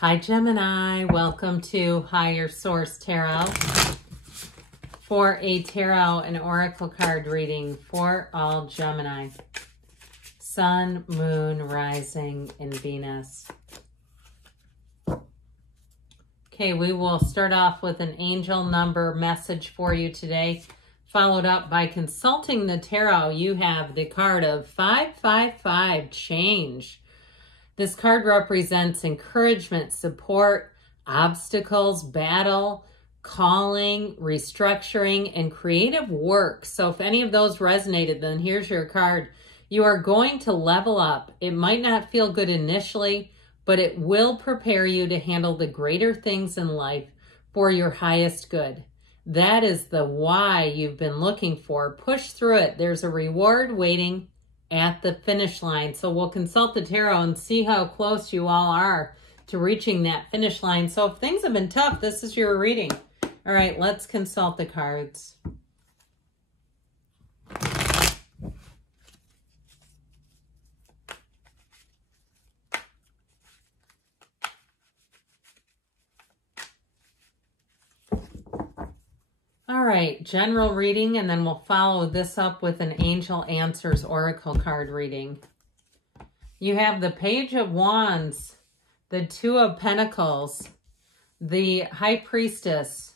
Hi Gemini, welcome to Higher Source Tarot for a tarot and oracle card reading for all Gemini. Sun, Moon, Rising, and Venus. Okay, we will start off with an angel number message for you today, followed up by consulting the tarot. You have the card of 555, change. This card represents encouragement, support, obstacles, battle, calling, restructuring, and creative work. So if any of those resonated, then here's your card. You are going to level up. It might not feel good initially, but it will prepare you to handle the greater things in life for your highest good. That is the why you've been looking for. Push through it. There's a reward waiting at the finish line. So we'll consult the tarot and see how close you all are to reaching that finish line. So if things have been tough, this is your reading. All right, let's consult the cards. All right, general reading, and then we'll follow this up with an Angel Answers Oracle card reading. You have the Page of Wands, the Two of Pentacles, the High Priestess,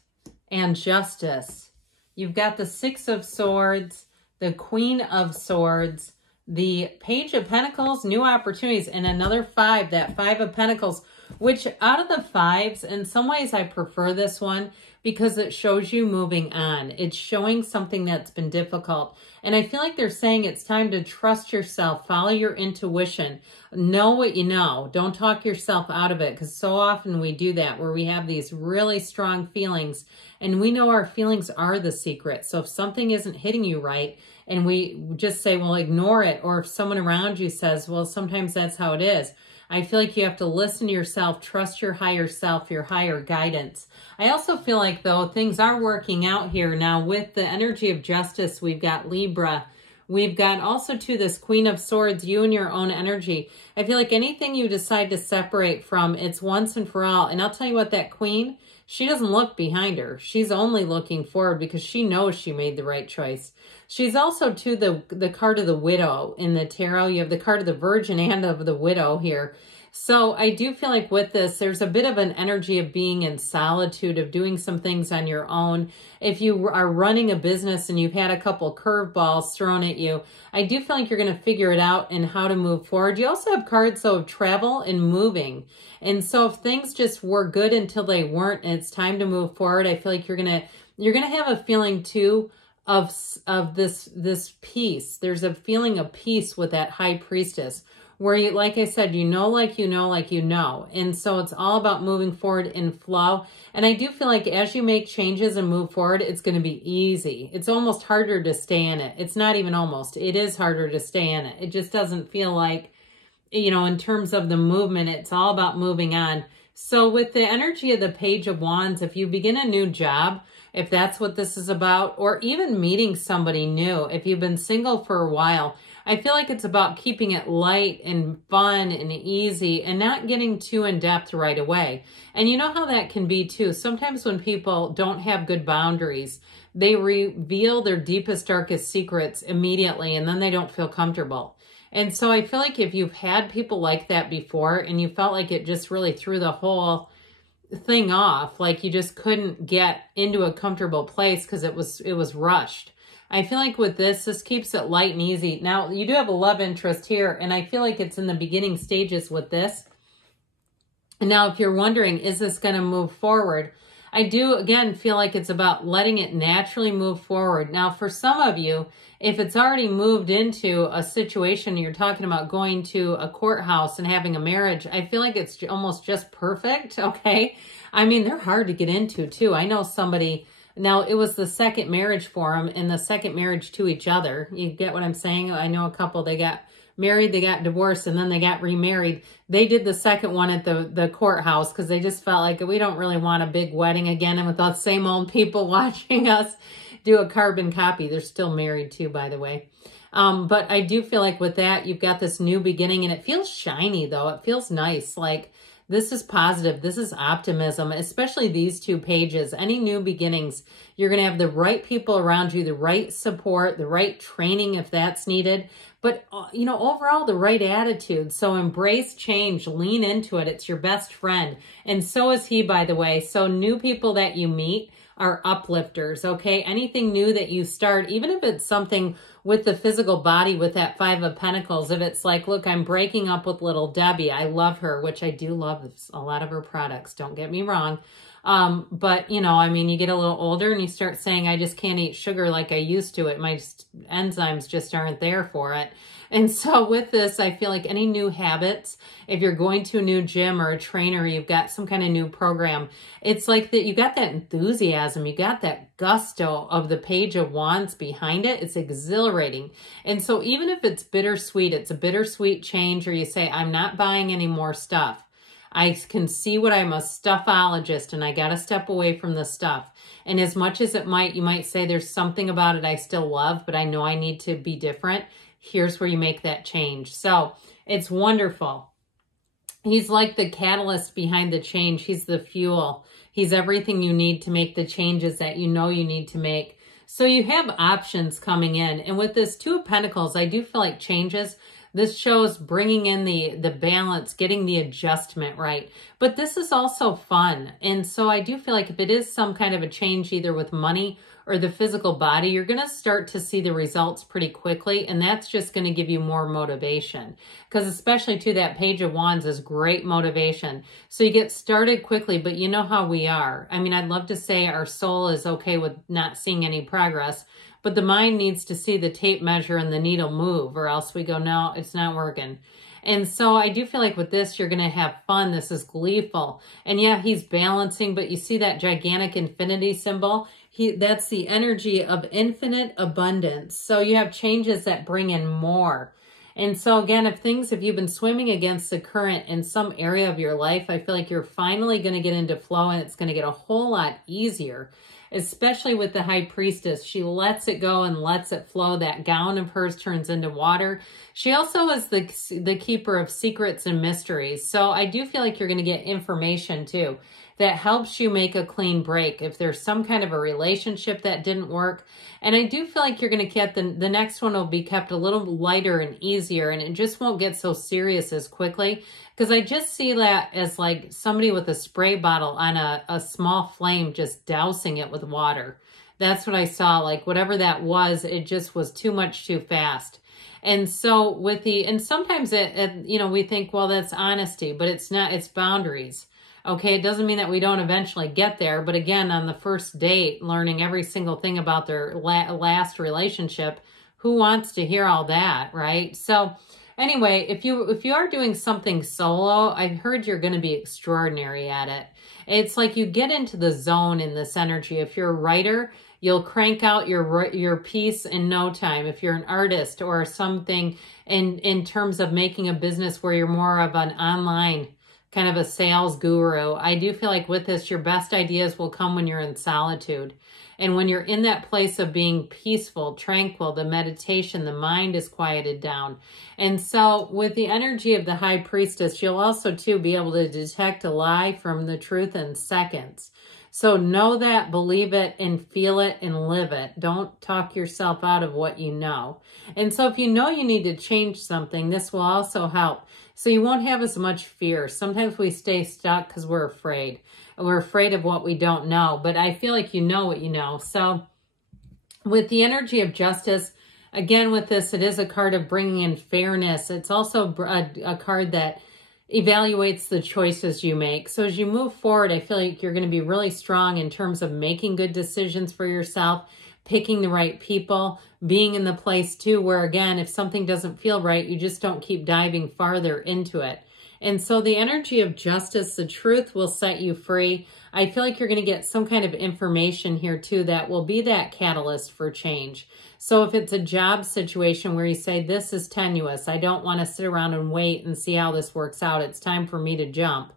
and Justice. You've got the Six of Swords, the Queen of Swords, the Page of Pentacles, new opportunities, and another five, that Five of Pentacles, which out of the fives, in some ways I prefer this one because it shows you moving on. It's showing something that's been difficult. And I feel like they're saying it's time to trust yourself, follow your intuition, know what you know. Don't talk yourself out of it, because so often we do that where we have these really strong feelings and we know our feelings are the secret. So if something isn't hitting you right and we just say, well, ignore it, or if someone around you says, well, sometimes that's how it is. I feel like you have to listen to yourself, trust your higher self, your higher guidance. I also feel like, though, things are working out here. Now, with the energy of Justice, we've got Libra. We've got also, too, this Queen of Swords, you and your own energy. I feel like anything you decide to separate from, it's once and for all. And I'll tell you what, that Queen, she doesn't look behind her. She's only looking forward because she knows she made the right choice. She's also, too, the card of the Widow in the tarot. You have the card of the Virgin and of the Widow here. So I do feel like with this, there's a bit of an energy of being in solitude, of doing some things on your own. If you are running a business and you've had a couple curveballs thrown at you, I do feel like you're going to figure it out and how to move forward. You also have cards, though, of travel and moving. And so if things just were good until they weren't and it's time to move forward, I feel like you're going to have a feeling, too, of this peace. There's a feeling of peace with that High Priestess, where you, like I said, you know, like you know, like you know. And so it's all about moving forward in flow. And I do feel like as you make changes and move forward, it's going to be easy. It's almost harder to stay in it. It's not even almost. It is harder to stay in it. It just doesn't feel like, you know, in terms of the movement, it's all about moving on. So with the energy of the Page of Wands, if you begin a new job, if that's what this is about, or even meeting somebody new, if you've been single for a while, I feel like it's about keeping it light and fun and easy and not getting too in-depth right away. And you know how that can be too. Sometimes when people don't have good boundaries, they reveal their deepest, darkest secrets immediately, and then they don't feel comfortable. And so I feel like if you've had people like that before and you felt like it just really threw the whole thing off, like you just couldn't get into a comfortable place because it was rushed. I feel like with this keeps it light and easy. Now, you do have a love interest here, and I feel like it's in the beginning stages with this. And now, if you're wondering, is this going to move forward? I do, again, feel like it's about letting it naturally move forward. Now, for some of you, if it's already moved into a situation, you're talking about going to a courthouse and having a marriage, I feel like it's almost just perfect, okay? I mean, they're hard to get into, too. I know somebody... Now, it was the second marriage for them and the second marriage to each other. You get what I'm saying? I know a couple, they got married, they got divorced, and then they got remarried. They did the second one at the courthouse because they just felt like we don't really want a big wedding again and with those same old people watching us do a carbon copy. They're still married too, by the way. But I do feel like with that, you've got this new beginning, and it feels shiny, though. It feels nice. Like This is positive. This is optimism, especially these two pages. Any new beginnings, you're going to have the right people around you, the right support, the right training if that's needed. But, you know, overall, the right attitude. So embrace change, lean into it. It's your best friend. And so is he, by the way. So new people that you meet are uplifters, okay? Anything new that you start, even if it's something with the physical body with that Five of Pentacles, if it's like, look, I'm breaking up with little Debbie. I love her, which I do love a lot of her products. Don't get me wrong. But, you know, I mean, you get a little older and you start saying, I just can't eat sugar like I used to. My enzymes just aren't there for it. And so with this, I feel like any new habits, if you're going to a new gym or a trainer, you've got some kind of new program, it's like that you got that enthusiasm, you got that gusto of the Page of Wands behind it. It's exhilarating. And so even if it's bittersweet, it's a bittersweet change, or you say, I'm not buying any more stuff. I can see what I'm a stuffologist and I got to step away from the stuff. And as much as you might say there's something about it I still love, but I know I need to be different. Here's where you make that change. So it's wonderful. He's like the catalyst behind the change. He's the fuel. He's everything you need to make the changes that you know you need to make. So you have options coming in. And with this Two of Pentacles, I do feel like changes. This shows bringing in the balance, getting the adjustment right. But this is also fun. And so I do feel like if it is some kind of a change, either with money or the physical body, you're going to start to see the results pretty quickly. And that's just going to give you more motivation. Because especially too, that Page of Wands is great motivation. So you get started quickly, but you know how we are. I mean, I'd love to say our soul is okay with not seeing any progress. But the mind needs to see the tape measure and the needle move, or else we go, no, it's not working. And so I do feel like with this, you're going to have fun. This is gleeful. And yeah, he's balancing, but you see that gigantic infinity symbol? That's the energy of infinite abundance. So you have changes that bring in more. And so again, if you've been swimming against the current in some area of your life, I feel like you're finally going to get into flow and it's going to get a whole lot easier. Especially with the High Priestess. She lets it go and lets it flow. That gown of hers turns into water. She also is the keeper of secrets and mysteries. So I do feel like you're going to get information too that helps you make a clean break. If there's some kind of a relationship that didn't work. And I do feel like you're going to get the next one will be kept a little lighter and easier, and it just won't get so serious as quickly. Because I just see that as like somebody with a spray bottle on a small flame, just dousing it with water. That's what I saw. Like whatever that was, it just was too much too fast. And so and sometimes you know, we think, well, that's honesty, but it's not, it's boundaries. Okay, it doesn't mean that we don't eventually get there. But again, on the first date, learning every single thing about their last relationship, who wants to hear all that, right? So anyway, if you are doing something solo, I heard you're going to be extraordinary at it. It's like you get into the zone in this energy. If you're a writer, you'll crank out your piece in no time. If you're an artist or something in terms of making a business where you're more of an online kind of a sales guru, I do feel like with this, your best ideas will come when you're in solitude. And when you're in that place of being peaceful, tranquil, the meditation, the mind is quieted down. And so with the energy of the High Priestess, you'll also too be able to detect a lie from the truth in seconds. So know that, believe it, and feel it, and live it. Don't talk yourself out of what you know. And so if you know you need to change something, this will also help. So you won't have as much fear. Sometimes we stay stuck because we're afraid. We're afraid of what we don't know. But I feel like you know what you know. So with the energy of justice, again with this, it is a card of bringing in fairness. It's also a card that evaluates the choices you make. So as you move forward, I feel like you're going to be really strong in terms of making good decisions for yourself, picking the right people, being in the place too where, again, if something doesn't feel right, you just don't keep diving farther into it. And so the energy of justice, the truth will set you free. I feel like you're going to get some kind of information here too that will be that catalyst for change. So if it's a job situation where you say, this is tenuous, I don't want to sit around and wait and see how this works out. It's time for me to jump.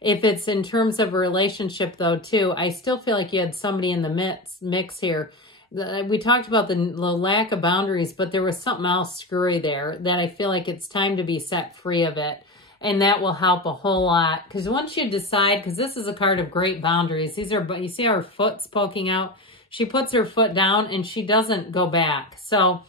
If it's in terms of a relationship though too, I still feel like you had somebody in the mix here. We talked about the lack of boundaries, but there was something else screwy there that I feel like it's time to be set free of it. And that will help a whole lot. Because once you decide, because this is a card of great boundaries. These are, you see how her foot's poking out? She puts her foot down and she doesn't go back. So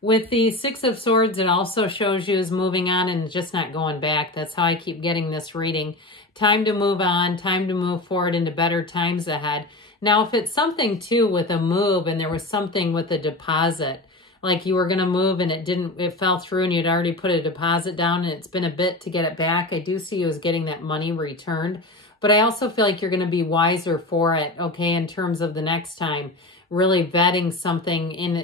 with the Six of Swords, it also shows you is moving on and just not going back. That's how I keep getting this reading. Time to move on, time to move forward into better times ahead. Now, if it's something too with a move and there was something with a deposit, like you were going to move and it fell through and you'd already put a deposit down and it's been a bit to get it back. I do see you as getting that money returned, but I also feel like you're going to be wiser for it, okay, in terms of the next time, really vetting something in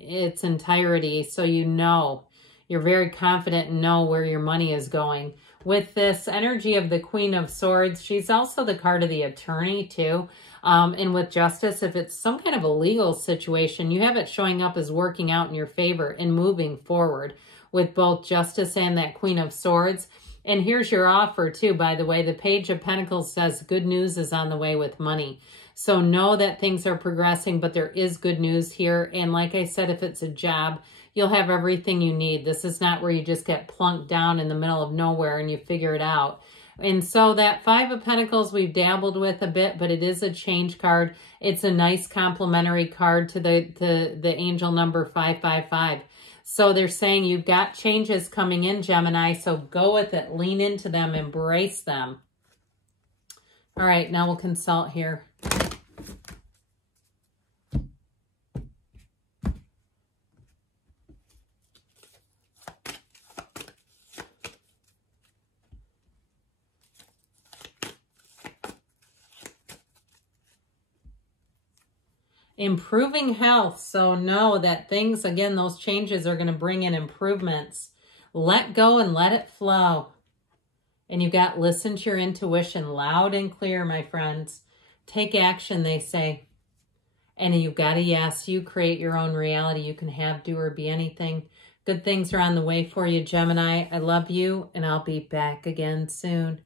its entirety so you know, you're very confident and know where your money is going. With this energy of the Queen of Swords, she's also the card of the Attorney too. And with Justice, if it's some kind of a legal situation, you have it showing up as working out in your favor and moving forward with both Justice and that Queen of Swords. And here's your offer too, by the way. The Page of Pentacles says good news is on the way with money. So know that things are progressing, but there is good news here. And like I said, if it's a job, you'll have everything you need. This is not where you just get plunked down in the middle of nowhere and you figure it out. And so that Five of Pentacles we've dabbled with a bit, but it is a change card. It's a nice complementary card to the angel number 555. So they're saying you've got changes coming in, Gemini, so go with it. Lean into them, embrace them. All right, now we'll consult here. Improving health. So know that things, again, those changes are going to bring in improvements. Let go and let it flow. And you got listen to your intuition loud and clear, my friends. Take action, they say. And you've got a yes. You create your own reality. You can have, do, or be anything. Good things are on the way for you, Gemini. I love you, and I'll be back again soon.